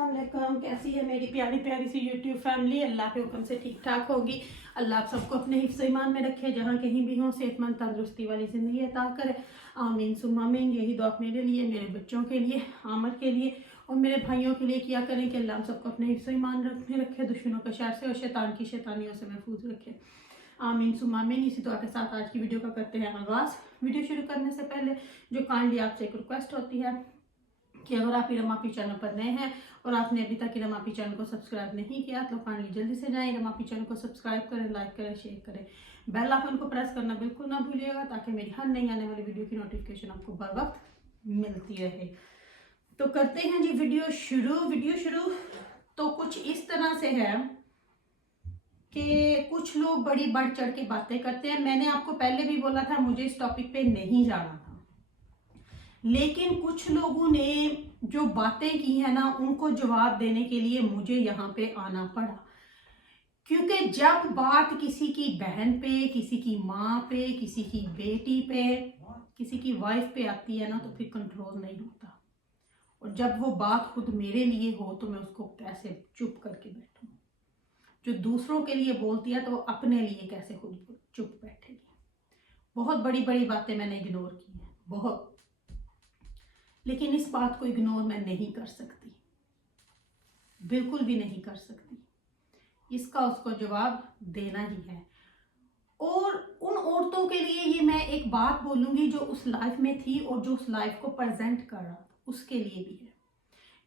अस्सलाम वालेकुम। कैसी है मेरी प्यारी प्यारी सी यूट्यूब फैमिली। अल्लाह के हुक्म से ठीक ठाक होगी। अल्लाह आप सबको अपने हिफ्ज़ ईमान में रखे, जहाँ कहीं भी हों सेहतमंद तंदुरुस्ती वाली ज़िंदगी अता करे। आमीन सुम्मा आमीन। यही दुआ मेरे लिए, मेरे बच्चों के लिए, आमर के लिए और मेरे भाइयों के लिए किया करें कि अल्लाह हम सबको अपने हिफ्ज़ ईमान में रखे, दुश्मनों के शर से और शैतान की शैतानियों से महफूज रखे। आमीन सुम्मा आमीन। इसी दुआ के साथ आज की वीडियो का करते हैं आगाज़। वीडियो शुरू करने से पहले जो काइंडली आपसे एक रिक्वेस्ट होती है कि अगर आप रमापी चैनल पर नए हैं और आपने अभी तक रमापी चैनल को सब्सक्राइब नहीं किया तो काइंडली जल्दी से जाएं, रमापी चैनल को सब्सक्राइब करें, लाइक करें, शेयर करें, बेल आइकन को प्रेस करना बिल्कुल ना भूलिएगा ताकि मेरी हर नई आने वाली वीडियो की नोटिफिकेशन आपको बर वक्त मिलती रहे। तो करते हैं जी वीडियो शुरू। तो कुछ इस तरह से है कि कुछ लोग बड़ी बढ़ चढ़ के बातें करते हैं। मैंने आपको पहले भी बोला था मुझे इस टॉपिक पे नहीं जाना था, लेकिन कुछ लोगों ने जो बातें की है ना उनको जवाब देने के लिए मुझे यहाँ पे आना पड़ा। क्योंकि जब बात किसी की बहन पे, किसी की माँ पे, किसी की बेटी पे, किसी की वाइफ पे आती है ना तो फिर कंट्रोल नहीं होता। और जब वो बात खुद मेरे लिए हो तो मैं उसको कैसे चुप करके बैठूं। जो दूसरों के लिए बोलती है तो वो अपने लिए कैसे खुद चुप बैठेगी। बहुत बड़ी बड़ी बातें मैंने इग्नोर की हैं, बहुत, लेकिन इस बात को इग्नोर मैं नहीं कर सकती, बिल्कुल भी नहीं कर सकती। इसका उसको जवाब देना ही है। और उन औरतों के लिए ये मैं एक बात बोलूंगी जो उस लाइफ में थी और जो उस लाइफ को प्रेजेंट कर रहा था, उसके लिए भी है।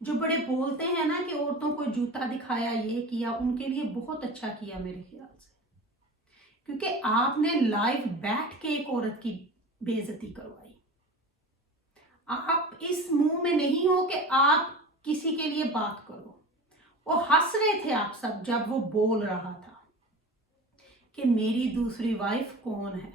जो बड़े बोलते हैं ना कि औरतों को जूता दिखाया, ये किया, उनके लिए बहुत अच्छा किया मेरे ख्याल से। क्योंकि आपने लाइव बैठ के एक औरत की बेइज्जती करवाई। आप इस मुंह में नहीं हो कि आप किसी के लिए बात करो। और हंस रहे थे आप सब जब वो बोल रहा था कि मेरी दूसरी वाइफ कौन है।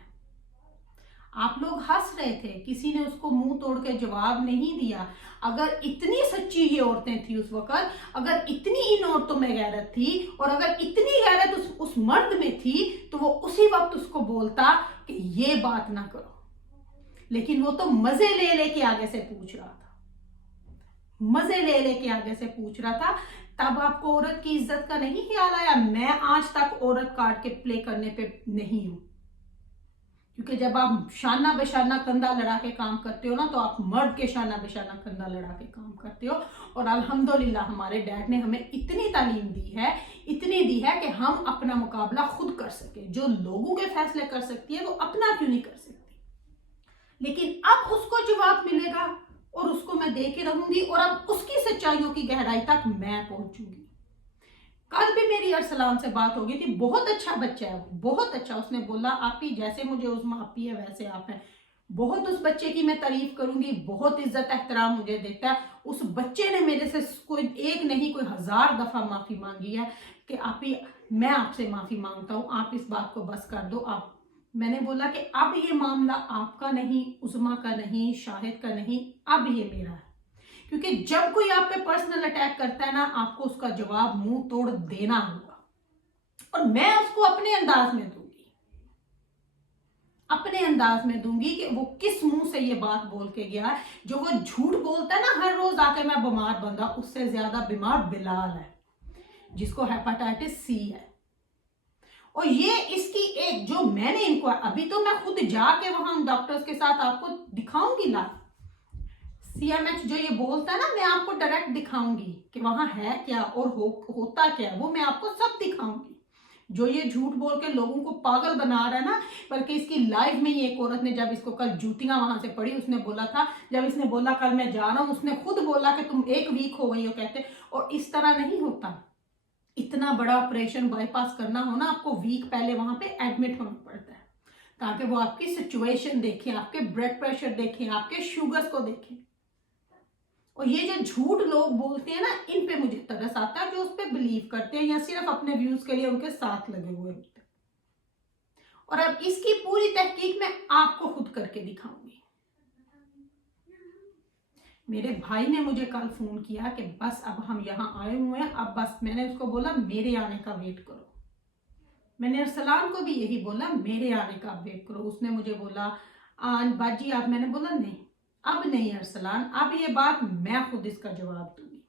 आप लोग हंस रहे थे, किसी ने उसको मुंह तोड़ के जवाब नहीं दिया। अगर इतनी सच्ची ये औरतें थी उस वक्त, अगर इतनी इन औरतों में गैरत थी और अगर इतनी गैरत उस मर्द में थी तो वो उसी वक्त उसको बोलता कि ये बात ना करो। लेकिन वो तो मजे ले लेके आगे से पूछ रहा था, मजे ले लेके आगे से पूछ रहा था। तब आपको औरत की इज्जत का नहीं ख्याल आया। मैं आज तक औरत कार्ड के प्ले करने पे नहीं हूं, क्योंकि जब आप शाना बेशाना कंधा लड़ा के काम करते हो ना तो आप मर्द के शाना बेशाना कंधा लड़ा के काम करते हो। और अल्हम्दुलिल्लाह हमारे डैड ने हमें इतनी तालीम दी है, इतनी दी है कि हम अपना मुकाबला खुद कर सके। जो लोगों के फैसले कर सकती है वो अपना क्यों नहीं कर सकती। लेकिन अब उसको जवाब मिलेगा और उसको मैं दे के रहूंगी और अब उसकी सच्चाइयों की गहराई तक मैं पहुंचूंगी। कल भी मेरी अरसलान से बात हो गई थी। बहुत अच्छा बच्चा है वो, बहुत अच्छा। उसने बोला आप ही जैसे मुझे उस्मा आपी है वैसे आप हैं। बहुत उस बच्चे की मैं तारीफ करूंगी, बहुत इज्जत एहतराम मुझे देता है। उस बच्चे ने मेरे से कोई एक नहीं कोई 1000 दफा माफी मांगी है कि आप ही, मैं आपसे माफी मांगता हूं, आप इस बात को बस कर दो। आप, मैंने बोला कि अब ये मामला आपका नहीं, उस्मा का नहीं, शाहिद का नहीं, अब ये मेरा है। क्योंकि जब कोई आप पे पर्सनल अटैक करता है ना आपको उसका जवाब मुंह तोड़ देना होगा। और मैं उसको अपने अंदाज में दूंगी, अपने अंदाज में दूंगी कि वो किस मुंह से ये बात बोल के गया। जो वो झूठ बोलता है ना हर रोज आके मैं बीमार बंदा, उससे ज्यादा बीमार बिलाल है जिसको हेपेटाइटिस सी है। और ये इसकी एक जो मैंने इनको, अभी तो मैं खुद जाके वहां डॉक्टर्स के साथ आपको दिखाऊंगी लाइव। सीएमएच जो ये बोलता है ना मैं आपको डायरेक्ट दिखाऊंगी कि वहां है क्या और होता क्या, वो मैं आपको सब दिखाऊंगी। जो ये झूठ बोल के लोगों को पागल बना रहा है ना, बल्कि इसकी लाइव में ये एक औरत ने जब इसको कल जूतियां वहां से पड़ी, उसने बोला था, जब इसने बोला कल मैं जा रहा हूं, उसने खुद बोला कि तुम एक वीक हो गई हो कहते। और इस तरह नहीं होता। इतना बड़ा ऑपरेशन बाईपास करना हो ना आपको वीक पहले वहां पे एडमिट होना पड़ता है ताकि वो आपकी सिचुएशन देखें, आपके ब्लड प्रेशर देखें, आपके शुगर्स को देखें। और ये जो झूठ लोग बोलते हैं ना इन पे मुझे तरस आता है, जो उस पर बिलीव करते हैं या सिर्फ अपने व्यूज के लिए उनके साथ लगे हुए होते हैं। और अब इसकी पूरी तहकीक मैं आपको खुद करके दिखाऊंगी। मेरे भाई ने मुझे कल फोन किया कि बस अब हम यहाँ आए हुए हैं, अब बस, मैंने उसको बोला मेरे आने का वेट करो। मैंने अरसलान को भी यही बोला मेरे आने का वेट करो। उसने मुझे बोला बाजी आप, मैंने बोला नहीं अब नहीं अरसलान, अब ये बात मैं खुद इसका जवाब दूंगी।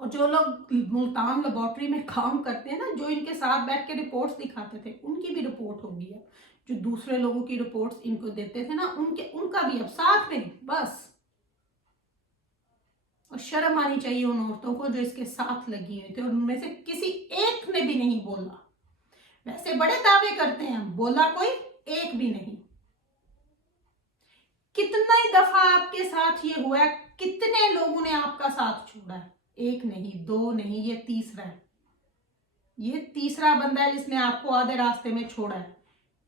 और जो लोग मुल्तान लेबोरेटरी में काम करते हैं ना, जो इनके साथ बैठ के रिपोर्ट्स दिखाते थे, उनकी भी रिपोर्ट होगी अब। जो दूसरे लोगों की रिपोर्ट्स इनको देते थे ना, उनका भी अब साथ में बस। और शर्म आनी चाहिए उन औरतों को जो इसके साथ लगी हुई थी, और उनमें से किसी एक ने भी नहीं बोला। वैसे बड़े दावे करते हैं, बोला कोई एक भी नहीं। कितना ही दफा आपके साथ ये हुआ है, कितने लोगों ने आपका साथ छोड़ा है? एक नहीं, दो नहीं, ये तीसरा है। ये तीसरा बंदा है जिसने आपको आधे रास्ते में छोड़ा है।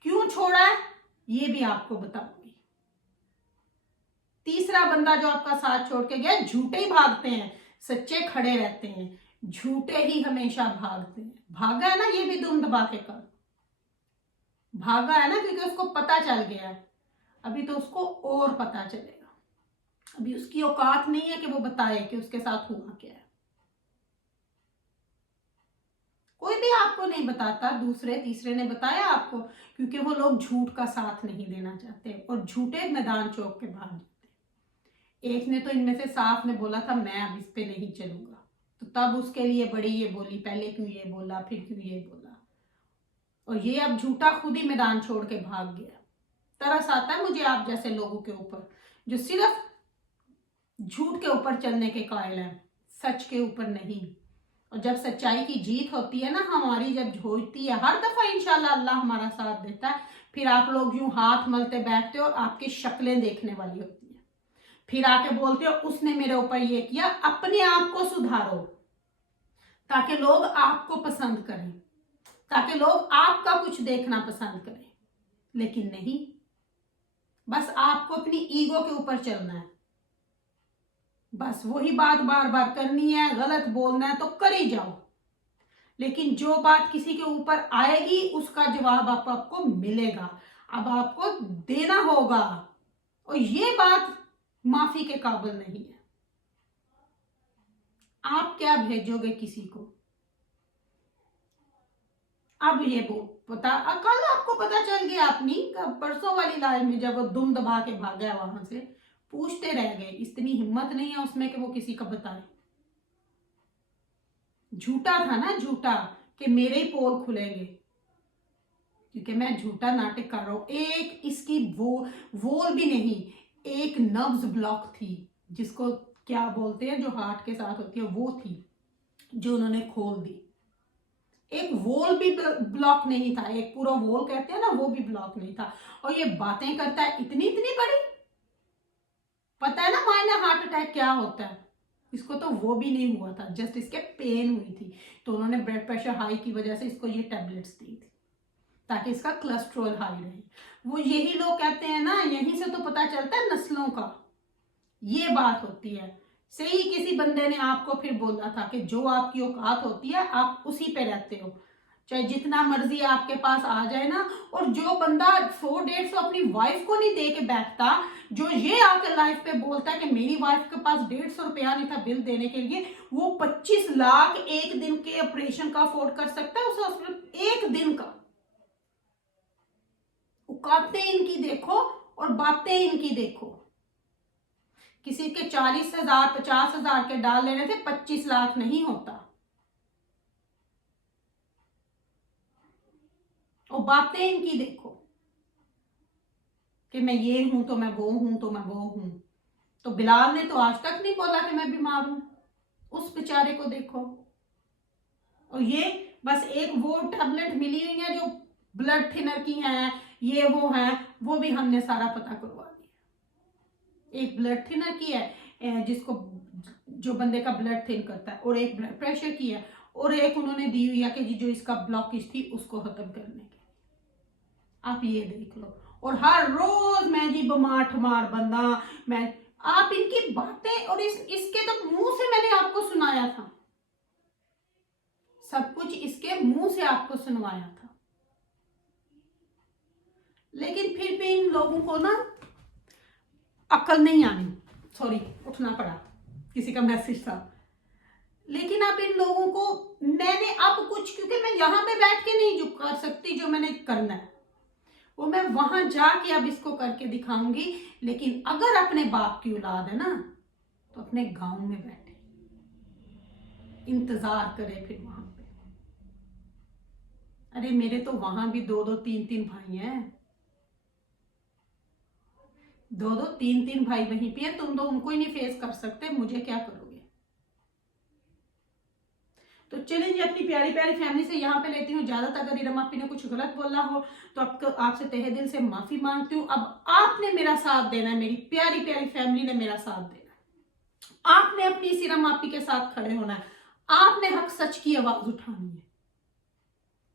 क्यों छोड़ा है ये भी आपको बताऊंगी। तीसरा बंदा जो आपका साथ छोड़ के गया, झूठे ही भागते हैं, सच्चे खड़े रहते हैं, झूठे ही हमेशा भागते हैं। भागा है ना ये भी दुम दबा के कर भागा है ना, क्योंकि उसको पता चल गया है। अभी तो उसको और पता चलेगा। अभी उसकी औकात नहीं है कि वो बताए कि उसके साथ हुआ क्या है। कोई भी आपको नहीं बताता, दूसरे तीसरे ने बताया आपको, क्योंकि वो लोग झूठ का साथ नहीं देना चाहते और झूठे मैदान चौक के भाग जाते। एक ने तो इनमें से साफ ने बोला था मैं अब इस पे नहीं चलूंगा, तो तब उसके लिए बड़ी ये बोली, पहले क्यों ये बोला, फिर क्यों ये बोला, और ये अब झूठा खुद ही मैदान छोड़ के भाग गया। तरस आता है मुझे आप जैसे लोगों के ऊपर जो सिर्फ झूठ के ऊपर चलने के कायल हैं, सच के ऊपर नहीं। और जब सच्चाई की जीत होती है ना हमारी, जब होती है हर दफा इंशाल्लाह अल्लाह हमारा साथ देता है, फिर आप लोग यूं हाथ मलते बैठते हो, आपकी शक्लें देखने वाली होती है। फिर आके बोलते हो उसने मेरे ऊपर ये किया। अपने आप को सुधारो ताकि लोग आपको पसंद करें, ताकि लोग आपका कुछ देखना पसंद करें। लेकिन नहीं, बस आपको अपनी ईगो के ऊपर चलना है, बस वही बात बार बार करनी है, गलत बोलना है तो कर ही जाओ, लेकिन जो बात किसी के ऊपर आएगी उसका जवाब आपको मिलेगा, अब आपको देना होगा। और ये बात माफी के काबिल नहीं है। आप क्या भेजोगे किसी को? अब ये वो पता, कल आपको पता चल गया अपनी परसों वाली लाइफ में, जब वो दुम दबा के भागा वहां से, पूछते रह गए। इतनी हिम्मत नहीं है उसमें कि वो किसी का बताए। झूठा था ना, झूठा कि मेरे ही पोल खुलेंगे, क्योंकि मैं झूठा नाटक कर रहा हूं। एक इसकी वोल भी नहीं, एक नब्ज ब्लॉक थी, जिसको क्या बोलते हैं, जो हार्ट के साथ होती है, वो थी जो उन्होंने खोल दी। एक वोल भी ब्लॉक नहीं था, एक पूरा वोल कहते हैं ना, वो भी ब्लॉक नहीं था। और ये बातें करता है इतनी इतनी बड़ी। पता है ना माइनर हार्ट अटैक क्या होता है? इसको तो वो भी नहीं हुआ था, जस्ट इसके पेन हुई थी, तो उन्होंने ब्लड प्रेशर हाई की वजह से इसको ये टैबलेट्स दी थी ताकि इसका कोलेस्ट्रॉल हाई रहे। वो यही लोग कहते हैं ना, यहीं से तो पता चलता है नस्लों का। ये बात होती है। सही किसी बंदे ने आपको फिर बोला था कि जो आपकी औकात होती है आप उसी पे रहते हो, चाहे जितना मर्जी आपके पास आ जाए ना। और जो बंदा 100-150 अपनी वाइफ को नहीं दे के बैठता, जो ये आकर लाइफ पे बोलता है कि मेरी वाइफ के पास 150 रुपया नहीं था बिल देने के लिए, वो 25 लाख एक दिन के ऑपरेशन का अफोर्ड कर सकता है, उस हॉस्पिटल एक दिन का। औकातें इनकी देखो और बातें इनकी देखो। किसी के 40,000 50,000 के डाल लेने से 25 लाख नहीं होता। और बातें इनकी देखो कि मैं ये हूं तो मैं वो हूं तो मैं वो हूं। तो बिलाल ने तो आज तक नहीं बोला कि मैं बीमार हूं, उस बेचारे को देखो। और ये बस एक वो टैबलेट मिली हुई है जो ब्लड थिनर की है, ये वो है, वो भी हमने सारा पता करवा दिया। एक ब्लड थिनर की है जिसको, जो बंदे का ब्लड थिन करता है, और एक ब्लड प्रेशर की है, और एक उन्होंने दी हुई है कि जो इसका ब्लॉकेज थी उसको खत्म करने के। आप ये देख लो। और हर रोज मैं जी बीमार ठमार बंदा, मैं, आप इनकी बातें, और इसके तो मुंह से मैंने आपको सुनाया था, सब कुछ इसके मुंह से आपको सुनवाया था। लेकिन फिर भी इन लोगों को ना अकल नहीं आनी। सॉरी, उठना पड़ा, किसी का मैसेज था। लेकिन अब इन लोगों को मैंने अब कुछ, क्योंकि मैं यहां पे बैठ के नहीं जो कर सकती, जो मैंने करना है वो मैं वहां जाके अब इसको करके दिखाऊंगी। लेकिन अगर अपने बाप की औलाद है ना, तो अपने गांव में बैठे, इंतजार करे फिर वहां पे। अरे मेरे तो वहां भी 2-2 3-3 भाई हैं, 2-2 3-3 भाई वहीं पे है, तुम तो उनको ही नहीं फेस कर सकते, मुझे क्या करोगे। तो चलिए जी, अपनी प्यारी प्यारी फैमिली से यहाँ पे लेती हूँ इजाजत। अगर इरम आपी ने कुछ गलत बोला हो तो आपको आपसे तहे दिल से माफी मांगती हूँ। अब आपने मेरा साथ देना है, मेरी प्यारी प्यारी फैमिली ने मेरा साथ देना है, आपने अपनी इस इरम आपी के साथ खड़े होना है, आपने हक सच की आवाज उठानी है,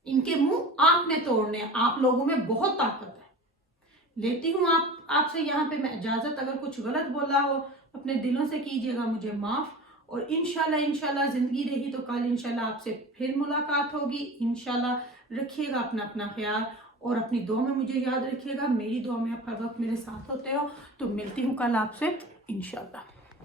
इनके मुंह आपने तोड़ने हैं, आप लोगों में बहुत ताकत है। लेती हूँ आपसे यहाँ पे मैं इजाजत। अगर कुछ गलत बोला हो अपने दिलों से कीजिएगा मुझे माफ, और इंशाल्लाह जिंदगी रही तो कल इंशाल्लाह आपसे फिर मुलाकात होगी। इंशाल्लाह रखिएगा अपना अपना ख्याल, और अपनी दुआ में मुझे याद रखिएगा, मेरी दुआ में आप हर वक्त मेरे साथ होते हो। तो मिलती हूँ कल आपसे इंशाल्लाह।